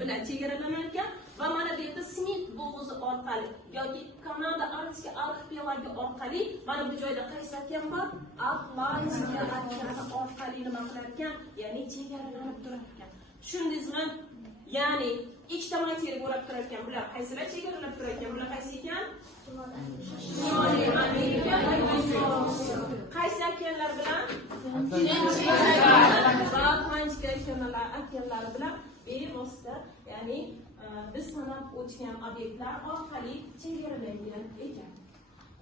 bilan chegaralangan va mana bu yerda Smit bo'g'ozi orqali yoki Kanada Arktika arxipelagi orqali mana bu joyda qaysi okean bor? Atlantika okeani orqali nima qilar ekan? Ya'ni chegaralanib turar ekan. Tushundingizmi? Ya'ni ikkita materiya bo'lib turar ekan. Bular qaysilar chegaralab turar ekan? Bular qaysi ekan? Shimoliy Amerika va Yevropa. Qaysi okeanlar bilan? Atlantika okeanlari bilan bevosita, ya'ni biz sanab o'tgan obyektlar orqali chegaralangan ekan.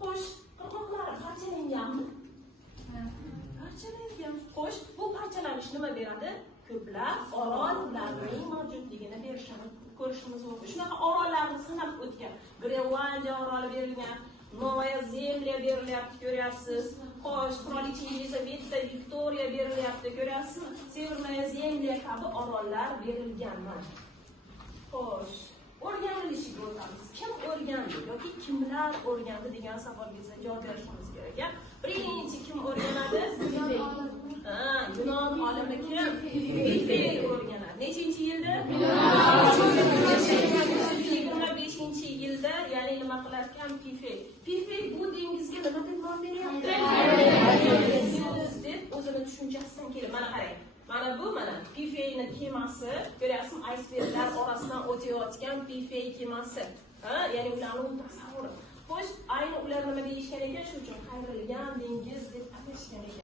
Xo'sh, qirg'oqlar parchalanganmi? Parchalangan. Xo'sh, bu parchalanish nima beradi? Ko'plab orollarning mavjudligini berishini ko'rishimiz mumkin. Shunaqa orollarni sanab o'tgan. Grenlandiya oroli berilgan, Novaya Zemlya berilyapti, ko'ryapsiz. Xo'sh, Qirolicha Yelizaveta Viktoriya berilyapti, ko'ryapsizmi? Severnaya Zemlya kabi orollar berilganmi? Xo'sh, o'rganilishiga o'tamiz. Kim o'rgandi yoki kimlar o'rgandi degan savolga javob berishimiz kerak. Birinchi kim o'rganadi? Yunon olimi kim? Pifey o'rganadi. Nechinchi yilda? 25-yilda, ya'ni nima qilar ekan Pifey? Pifey bu dengizga nima deb nom beryapti? deb o'zini tushunchasidan kelib, mana qarang. Mana bu Pifeyning kemasi, ko'ryapsizmi? Aysberglar orasidan o'tayotgan Pifey kemasi. Ya'ni ularning tasavvuri. Xo'sh, ayni ular nima deyishgan ekan? Shu uchun qayrilgan dengiz deb atashgan ekan.